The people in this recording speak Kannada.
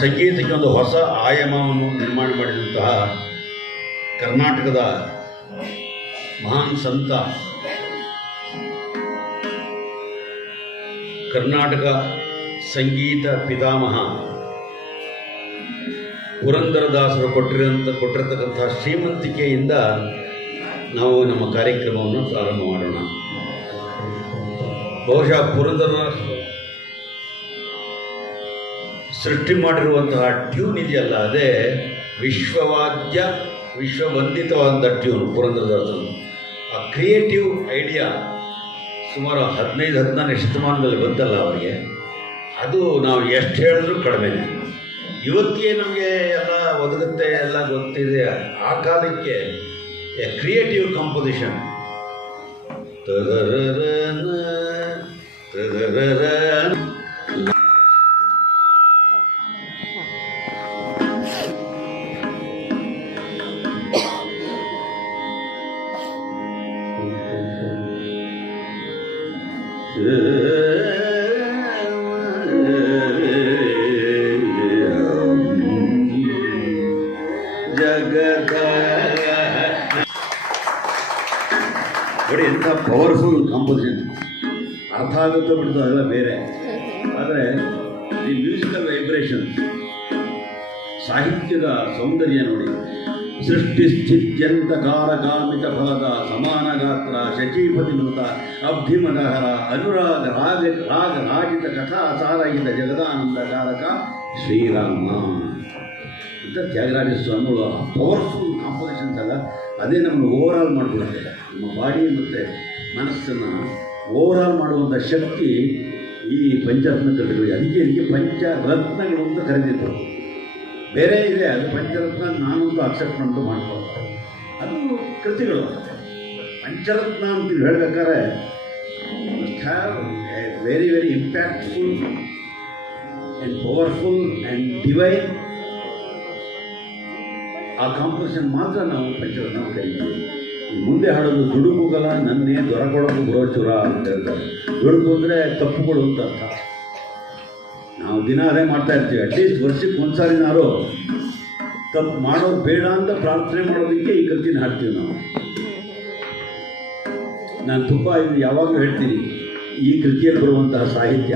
ಸಂಗೀತಕ್ಕೆ ಒಂದು ಹೊಸ ಆಯಾಮವನ್ನು ನಿರ್ಮಾಣ ಮಾಡಿದಂತಹ ಕರ್ನಾಟಕದ ಮಹಾನ್ ಸಂತ, ಕರ್ನಾಟಕ ಸಂಗೀತ ಪಿತಾಮಹ ಪುರಂದರದಾಸರು ಕೊಟ್ಟಿರತಕ್ಕಂಥ ಶ್ರೀಮಂತಿಕೆಯಿಂದ ನಾವು ನಮ್ಮ ಕಾರ್ಯಕ್ರಮವನ್ನು ಪ್ರಾರಂಭ ಮಾಡೋಣ. ಬಹುಶಃ ಪುರಂದರದಾಸರು ಸೃಷ್ಟಿ ಮಾಡಿರುವಂತಹ ಟ್ಯೂನ್ ಇದೆಯಲ್ಲ, ಅದೇ ವಿಶ್ವವಂದಿತವಾದ ಟ್ಯೂನ್ ಪುರಂದರದಾಸರು. ಆ ಕ್ರಿಯೇಟಿವ್ ಐಡಿಯಾ ಸುಮಾರು 15-16 ಶತಮಾನದಲ್ಲಿ ಬಂತಲ್ಲ ಅವರಿಗೆ, ಅದು ನಾವು ಎಷ್ಟು ಹೇಳಿದ್ರೂ ಕಡಿಮೆನೆ. ಇವತ್ತಿಗೆ ನಮಗೆ ಎಲ್ಲ ಒದಗುತ್ತೆ, ಎಲ್ಲ ಗೊತ್ತಿದೆ. ಆ ಕಾಲಕ್ಕೆ ಕ್ರಿಯೇಟಿವ್ ಕಂಪೋಸಿಷನ್ ನೋಡಿ, ಎಂಥ ಪವರ್ಫುಲ್ ಕಾಂಪೋಸಿಷನ್. ಅರ್ಥ ಆಗುತ್ತೋ ಬಿಡ್ತೋ ಅದೆಲ್ಲ ಬೇರೆ, ಆದರೆ ಈ ಮ್ಯೂಸಿಕಲ್ ವೈಬ್ರೇಷನ್, ಸಾಹಿತ್ಯದ ಸೌಂದರ್ಯ ನೋಡಿ. ಸೃಷ್ಟಿ ಸ್ಥಿತ್ಯಂತಕಾರಗಾಮಿತ ಫಲದ ಸಮಾನ ಗಾತ್ರ ಶಚೀಪತಿ ಮೃತ ಅಬ್ಧಿಮನಹರ ಅನುರಾಗ ರಾಗಿತ ಕಥಾ ಸಾರಹಿತ ಜಗದಾನಂದಕಾರಕ ಶ್ರೀರಾಮ ಅಂತ ತ್ಯಾಗರಾಜ ಸ್ವಾಮಿಗಳು ಪವರ್ಫುಲ್ ಕಾಂಪೋಸಿಷನ್ಸ್ ಅಲ್ಲ, ಅದೇ ನಮ್ಮನ್ನು ಓವರಾಲ್ ಮಾಡಿಬಿಡುತ್ತೆ. ನಮ್ಮ ಬಾಡಿ ಮತ್ತು ಮನಸ್ಸನ್ನು ಓವರಾಲ್ ಮಾಡುವಂಥ ಶಕ್ತಿ ಈ ಪಂಚರತ್ನ ಕೃತಿಗಳಿಗೆ. ಅದಕ್ಕೆ ಪಂಚರತ್ನಗಳು ಅಂತ ಕರೆದಿತ್ತು. ಬೇರೆ ಇದೆ, ಅದು ಪಂಚರತ್ನ ನಾನಂತೂ ಅಕ್ಸೆಪ್ಟ್ ಅಂತ ಮಾಡ್ಕೊಳ್ತಾರೆ. ಅದು ಕೃತಿಗಳು. ಪಂಚರತ್ನ ಅಂತ ಹೇಳಬೇಕಾದ್ರೆ must have A very very impactful and powerful and divine. ಆ ಕಾಂಪೋಸಿಷನ್ ಮಾತ್ರ ನಾವು ಪಂಚರತ್ನ ಕರೀತೀವಿ. ಮುಂದೆ ಹಾಡೋದು ದುಡುಕುಗಲ ನನ್ನೇ ದೊರಕೊಡೋದು ಗುರೋಚುರ ಅಂತ ಹೇಳ್ತಾರೆ. ದುಡುಕು ಅಂದರೆ ತಪ್ಪುಗಳು ಅಂತ ಅರ್ಥ. ನಾವು ದಿನ ಅದೇ ಮಾಡ್ತಾ ಇರ್ತೀವಿ. ಅಟ್ಲೀಸ್ಟ್ ವರ್ಷಕ್ಕೆ ಒಂದ್ಸಾರಿನಾರು ತಪ್ಪು ಮಾಡೋದು ಬೇಡ ಅಂತ ಪ್ರಾರ್ಥನೆ ಮಾಡೋದಕ್ಕೆ ಈ ಕೃತಿನ ಹಾಡ್ತೀವಿ ನಾವು. ನಾನು ತುಂಬ ಇದು ಯಾವಾಗಲೂ ಹೇಳ್ತೀನಿ, ಈ ಕೃತಿಯಲ್ಲಿ ಬರುವಂತಹ ಸಾಹಿತ್ಯ